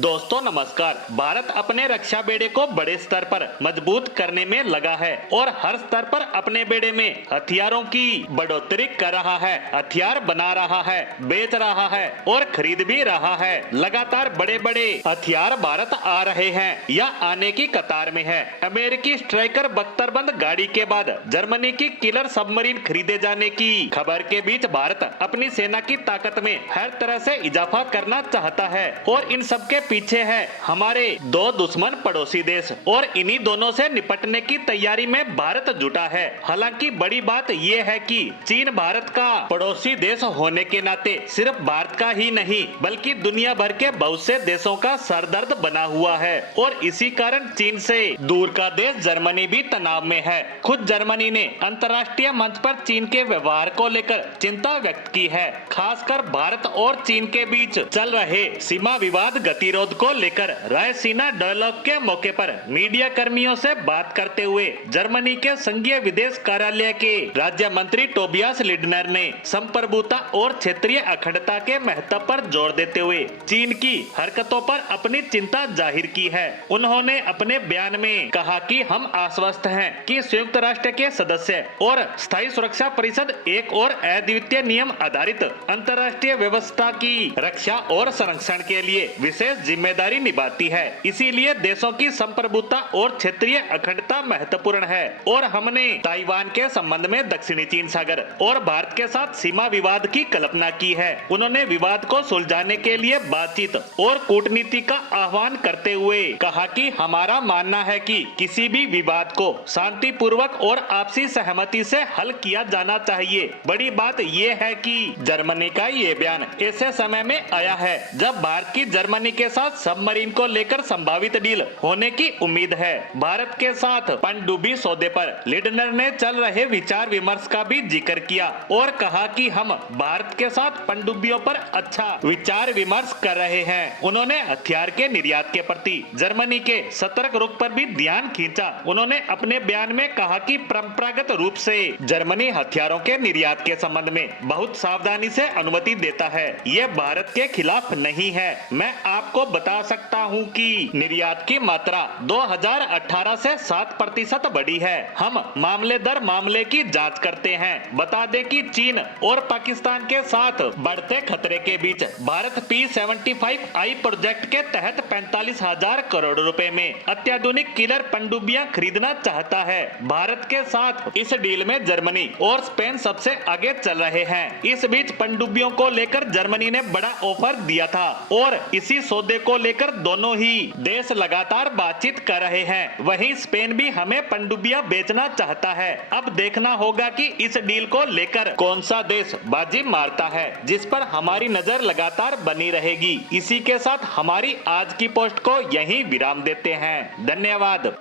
दोस्तों नमस्कार। भारत अपने रक्षा बेड़े को बड़े स्तर पर मजबूत करने में लगा है और हर स्तर पर अपने बेड़े में हथियारों की बढ़ोतरी कर रहा है, हथियार बना रहा है, बेच रहा है और खरीद भी रहा है। लगातार बड़े बड़े हथियार भारत आ रहे हैं या आने की कतार में है। अमेरिकी स्ट्राइकर बख्तरबंद गाड़ी के बाद जर्मनी की किलर सबमरीन खरीदे जाने की खबर के बीच भारत अपनी सेना की ताकत में हर तरह से इजाफा करना चाहता है और इन सब के पीछे है हमारे दो दुश्मन पड़ोसी देश और इन्हीं दोनों से निपटने की तैयारी में भारत जुटा है। हालांकि बड़ी बात यह है कि चीन भारत का पड़ोसी देश होने के नाते सिर्फ भारत का ही नहीं बल्कि दुनिया भर के बहुत से देशों का सरदर्द बना हुआ है और इसी कारण चीन से दूर का देश जर्मनी भी तनाव में है। खुद जर्मनी ने अंतर्राष्ट्रीय मंच पर चीन के व्यवहार को लेकर चिंता व्यक्त की है, खासकर भारत और चीन के बीच चल रहे सीमा विवाद गतिरोध को लेकर रायसीना डायलॉग के मौके पर मीडिया कर्मियों से बात करते हुए जर्मनी के संघीय विदेश कार्यालय के राज्य मंत्री टोबियास लिडनर ने संप्रभुता और क्षेत्रीय अखंडता के महत्व पर जोर देते हुए चीन की हरकतों पर अपनी चिंता जाहिर की है। उन्होंने अपने बयान में कहा कि हम आश्वस्त हैं कि संयुक्त राष्ट्र के सदस्य और स्थायी सुरक्षा परिषद एक और अद्वितीय नियम आधारित अंतर्राष्ट्रीय व्यवस्था की रक्षा और संरक्षण के लिए विशेष जिम्मेदारी निभाती है। इसीलिए देशों की संप्रभुता और क्षेत्रीय अखंडता महत्वपूर्ण है और हमने ताइवान के संबंध में दक्षिणी चीन सागर और भारत के साथ सीमा विवाद की कल्पना की है। उन्होंने विवाद को सुलझाने के लिए बातचीत और कूटनीति का आह्वान करते हुए कहा कि हमारा मानना है कि किसी भी विवाद को शांतिपूर्वक और आपसी सहमति से हल किया जाना चाहिए। बड़ी बात यह है कि जर्मनी का ये बयान ऐसे समय में आया है जब भारत की जर्मनी के साथ सबमरीन को लेकर संभावित डील होने की उम्मीद है। भारत के साथ पनडुब्बी सौदे पर लिडनर ने चल रहे विचार विमर्श का भी जिक्र किया और कहा कि हम भारत के साथ पनडुब्बियों पर अच्छा विचार विमर्श कर रहे हैं। उन्होंने हथियार के निर्यात के प्रति जर्मनी के सतर्क रुख पर भी ध्यान खींचा। उन्होंने अपने बयान में कहा कि परंपरागत रूप से जर्मनी हथियारों के निर्यात के संबंध में बहुत सावधानी से अनुमति देता है। यह भारत के खिलाफ नहीं है। मैं आपको बता सकता हूं कि निर्यात की मात्रा 2018 से 7% बढ़ी है। हम मामले दर मामले की जांच करते हैं। बता दें कि चीन और पाकिस्तान के साथ बढ़ते खतरे के बीच भारत P-75I प्रोजेक्ट के तहत 45,000 करोड़ रुपए में अत्याधुनिक किलर पनडुब्बियां खरीदना चाहता है। भारत के साथ इस डील में जर्मनी और स्पेन सबसे आगे चल रहे हैं। इस बीच पनडुब्बियों को लेकर जर्मनी ने बड़ा ऑफर दिया था और इसी सौदे को लेकर दोनों ही देश लगातार बातचीत कर रहे हैं। वहीं स्पेन भी हमें पनडुब्बियां बेचना चाहता है। अब देखना होगा कि इस डील को लेकर कौन सा देश बाजी मारता है, जिस पर हमारी नजर लगातार बनी रहेगी। इसी के साथ हमारी आज की पोस्ट को यहीं विराम देते हैं। धन्यवाद।